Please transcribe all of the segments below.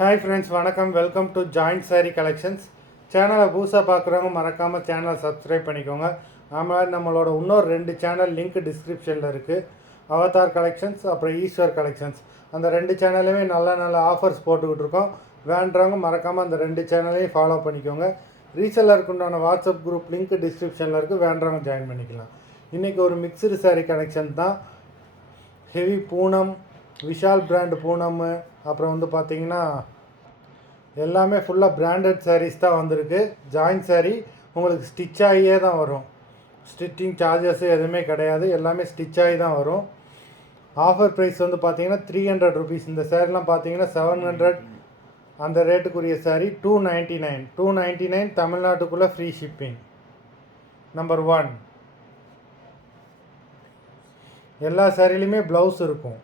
Hi friends, வணக்கம். Welcome to joint sorry collections. சேனலை புதுசாக பார்க்குறவங்க மறக்காமல் சேனலை சப்ஸ்கிரைப் பண்ணிக்கோங்க. நம்மளோட இன்னொரு 2 சேனல் லிங்க் டிஸ்கிரிப்ஷனில் இருக்குது. அவதார் கலெக்ஷன்ஸ், அப்புறம் ஈஸ்வர் கலெக்ஷன்ஸ். அந்த 2 சேனல்லையுமே நல்ல நல்ல ஆஃபர்ஸ் போட்டுக்கிட்டு இருக்கோம். வேண்டுறவங்க மறக்காமல் அந்த 2 சேனலையும் ஃபாலோ பண்ணிக்கோங்க. ரீசெல்லருக்கு உண்டான வாட்ஸ்அப் குரூப் லிங்க் டிஸ்கிரிப்ஷனில் இருக்குது. வேண்டுறவங்க ஜாயின் பண்ணிக்கலாம். இன்றைக்கி ஒரு மிக்சடு சாரி கலெக்ஷன் தான். ஹெவி பூனம், விஷால் பிராண்ட் பூனம், அப்புறம் பார்த்தீங்கன்னா எல்லாமே ஃபுல்லாக பிராண்டட் சாரீஸ் தான் வந்திருக்கு. ஜாயின்ட் சாரீ உங்களுக்கு ஸ்டிச் ஆகியே தான் வரும். ஸ்டிச்சிங் சார்ஜஸ் எதுவுமே கிடையாது, எல்லாமே ஸ்டிச் ஆகி தான் வரும். ஆஃபர் ப்ரைஸ் பார்த்தீங்கன்னா 300 ருபீஸ். இந்த சாரீலாம் பார்த்தீங்கன்னா 700 அந்த ரேட்டுக்குரிய சாரீ 299 தமிழ்நாட்டுக்குள்ளே ஃப்ரீ ஷிப்பிங். நம்பர் 1. எல்லா சாரிலையுமே ப்ளவுஸ் இருக்கும்.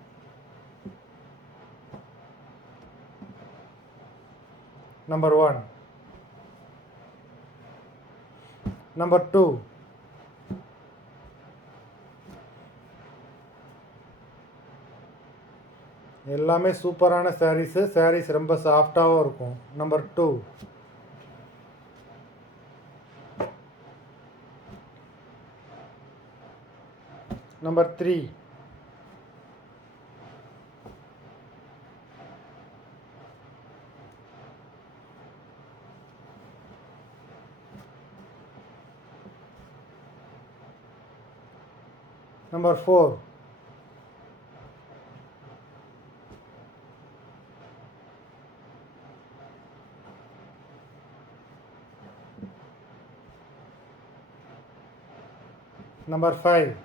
நம்பர் 1. நம்பர் 2. எல்லாமே சூப்பரான சாரீஸ் ரொம்ப சாஃப்டாகவும் இருக்கும். நம்பர் 2. நம்பர் 3. Number 4. Number 5.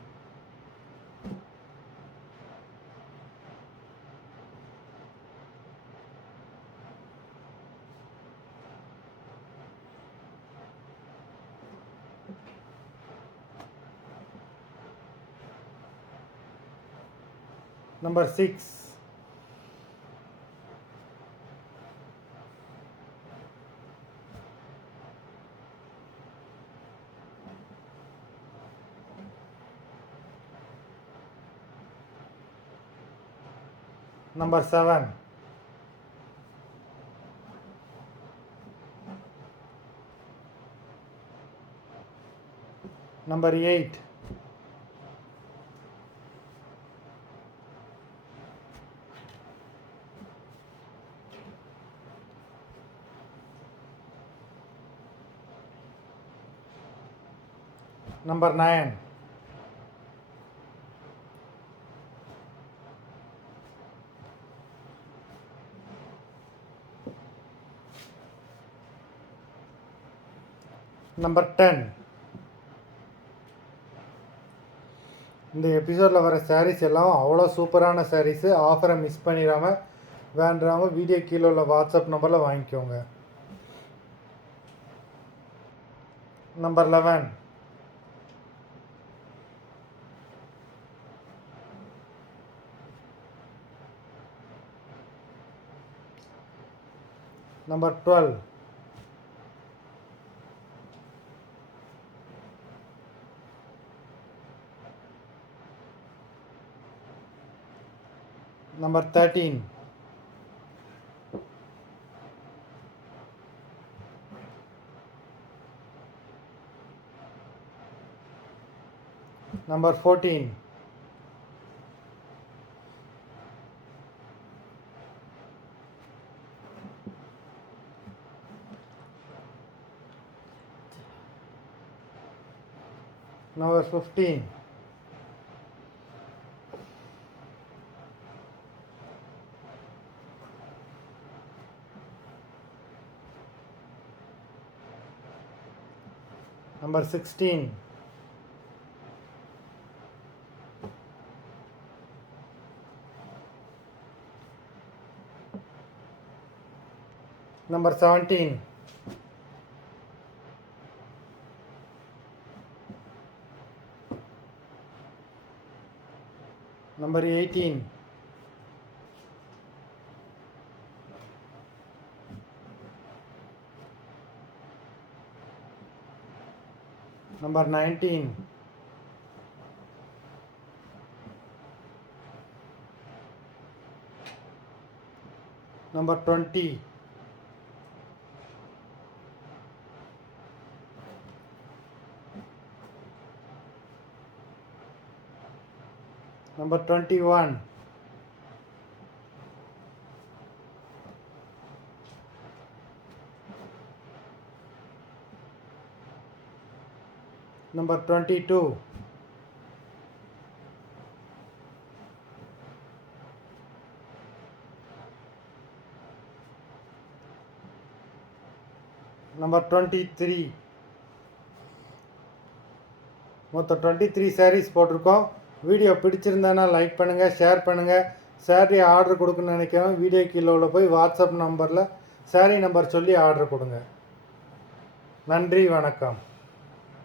Number 6. Number 7. Number 8. Number 9. Number 10. இந்த எபிசோடில் வர சாரீஸ் எல்லாம் அவ்வளோ சூப்பரான சாரீஸு. ஆஃபரை மிஸ் பண்ணிடாமல் வேண்டுறவங்க வீடியோ கீழே உள்ள வாட்ஸ்அப் நம்பரில் வாங்கிக்கோங்க. நம்பர் 11. நம்பர் 12. Number 13. Number 14. Number 15. Number 16. Number 17. Number 18. Number 19. Number 20. Number 21. Number 22. Number 23. மொத்தம் 23 sarees போட்டிருக்கோம். வீடியோ பிடிச்சிருந்தானா லைக் பண்ணுங்கள், ஷேர் பண்ணுங்கள். சாரீ ஆர்டர் கொடுக்கணும்னு நினைக்கிறோம். வீடியோ கீழே உள்ள போய் வாட்ஸ்அப் நம்பரில் சாரீ நம்பர் சொல்லி ஆர்டர் கொடுங்க. நன்றி, வணக்கம்.